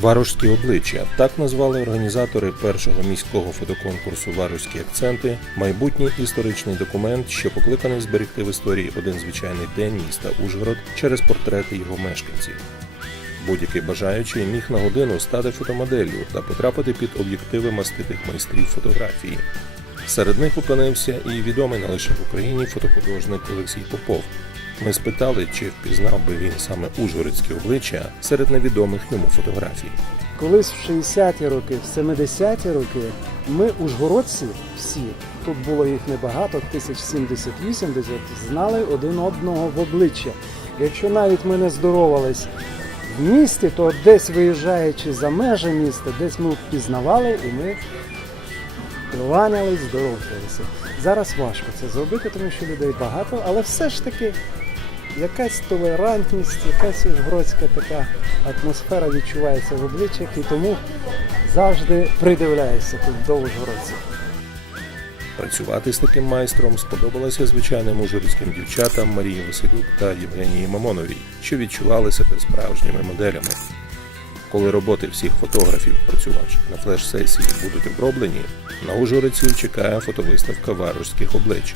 Варожські обличчя так назвали організатори першого міського фотоконкурсу Варожські акценти, майбутній історичний документ, що покликаний зберегти в історії один звичайний день міста Ужгород через портрети його мешканців. Будь-який бажаючий міг на годину стати фотомоделлю та потрапити під об'єктиви маститих майстрів фотографії. Серед них опинився і відомий не лише в Україні фотохудожник Олексій Попов. Ми спитали, чи впізнав би він саме ужгородські обличчя серед невідомих йому фотографій. Колись в 60-ті роки, в 70-ті роки ми, ужгородці, всі, тут було їх небагато, тисяч 70-80, знали один одного в обличчя. Якщо навіть ми не здоровались в місті, то десь виїжджаючи за межі міста, десь ми впізнавали і ми кланялись, здоровкалися. Зараз важко це зробити, тому що людей багато, але все ж таки якась толерантність, якась ужгородська така атмосфера відчувається в обличчях і тому завжди придивляюся тут до ужгородців. Працювати з таким майстром сподобалося звичайним ужгородським дівчатам Марії Василюк та Євгенії Мамоновій, що відчували себе справжніми моделями. Коли роботи всіх фотографів, працювавших на флеш-сесії, будуть оброблені, на ужгородців чекає фотовиставка варожських облич.